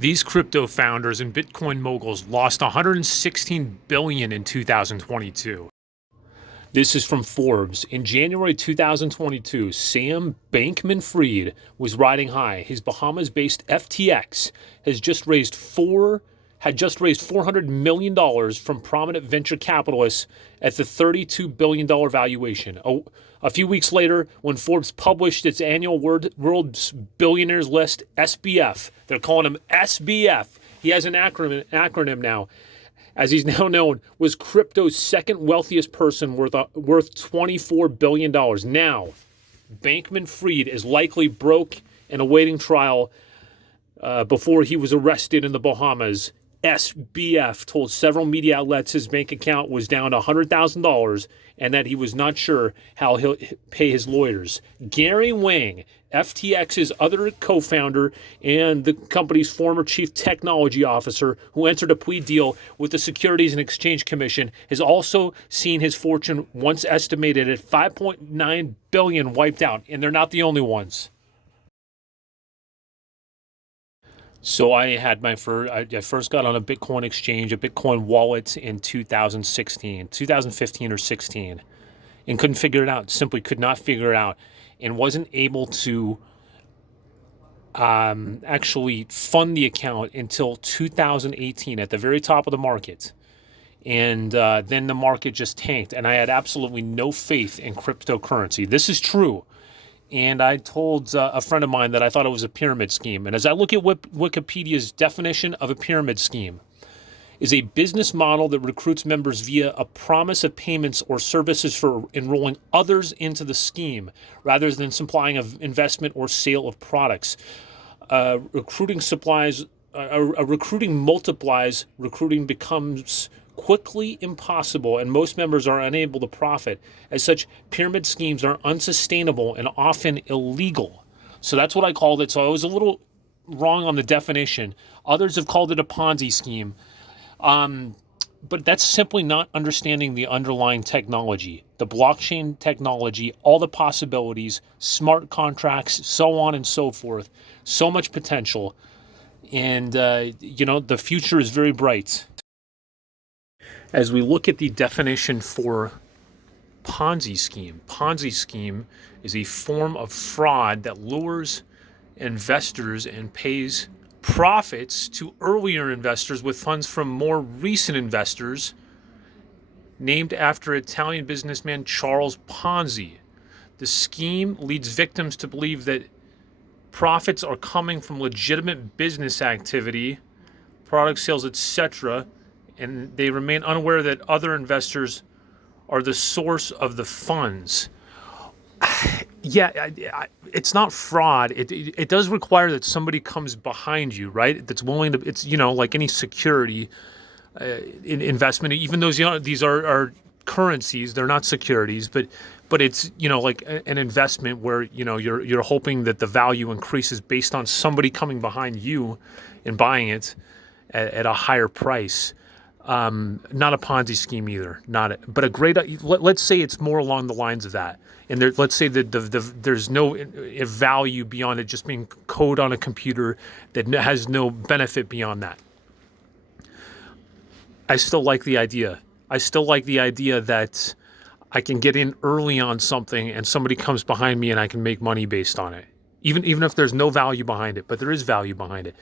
These crypto founders and Bitcoin moguls lost 116 billion in 2022. This is from Forbes. In January 2022, Sam Bankman-Fried was riding high. His Bahamas-based FTX had just raised $400 million from prominent venture capitalists at the $32 billion valuation. A few weeks later, when Forbes published its annual World's Billionaires list, SBF, they're calling him SBF. He has an acronym now. As he's now known, was crypto's second wealthiest person worth $24 billion. Now, Bankman-Fried is likely broke and awaiting trial before he was arrested in the Bahamas. SBF told several media outlets his bank account was down to $100,000 and that he was not sure how he'll pay his lawyers. Gary Wang, FTX's other co-founder and the company's former chief technology officer who entered a plea deal with the Securities and Exchange Commission, has also seen his fortune, once estimated at $5.9 billion, wiped out. And they're not the only ones. So I first got on a Bitcoin exchange, a Bitcoin wallet in 2015 or 16, and couldn't figure it out. Simply could not figure it out, and wasn't able to actually fund the account until 2018 at the very top of the market. And then the market just tanked, and I had absolutely no faith in cryptocurrency. This is true. And I told a friend of mine that I thought it was a pyramid scheme. And as I look at Wikipedia's definition of a pyramid scheme, is a business model that recruits members via a promise of payments or services for enrolling others into the scheme, rather than supplying of investment or sale of products. Recruiting multiplies. Recruiting becomes quickly impossible, and most members are unable to profit. As such, pyramid schemes are unsustainable and often illegal. So that's what I called it. So I was a little wrong on the definition. Others have called it a Ponzi scheme. But that's simply not understanding the underlying technology, the blockchain technology, all the possibilities, smart contracts, so on and so forth. So much potential. And, the future is very bright. As we look at the definition for Ponzi scheme is a form of fraud that lures investors and pays profits to earlier investors with funds from more recent investors, named after Italian businessman Charles Ponzi. The scheme leads victims to believe that profits are coming from legitimate business activity, product sales, etc., and they remain unaware that other investors are the source of the funds. Yeah, it's not fraud. It does require that somebody comes behind you, right? That's willing to. It's like any security in investment. Even those these are currencies. They're not securities, but it's like an investment where you're hoping that the value increases based on somebody coming behind you and buying it at a higher price. Not a Ponzi scheme either. But a great. Let's say it's more along the lines of that. And let's say that there's no value beyond it just being code on a computer that has no benefit beyond that. I still like the idea. I still like the idea that I can get in early on something and somebody comes behind me and I can make money based on it. Even if there's no value behind it, but there is value behind it.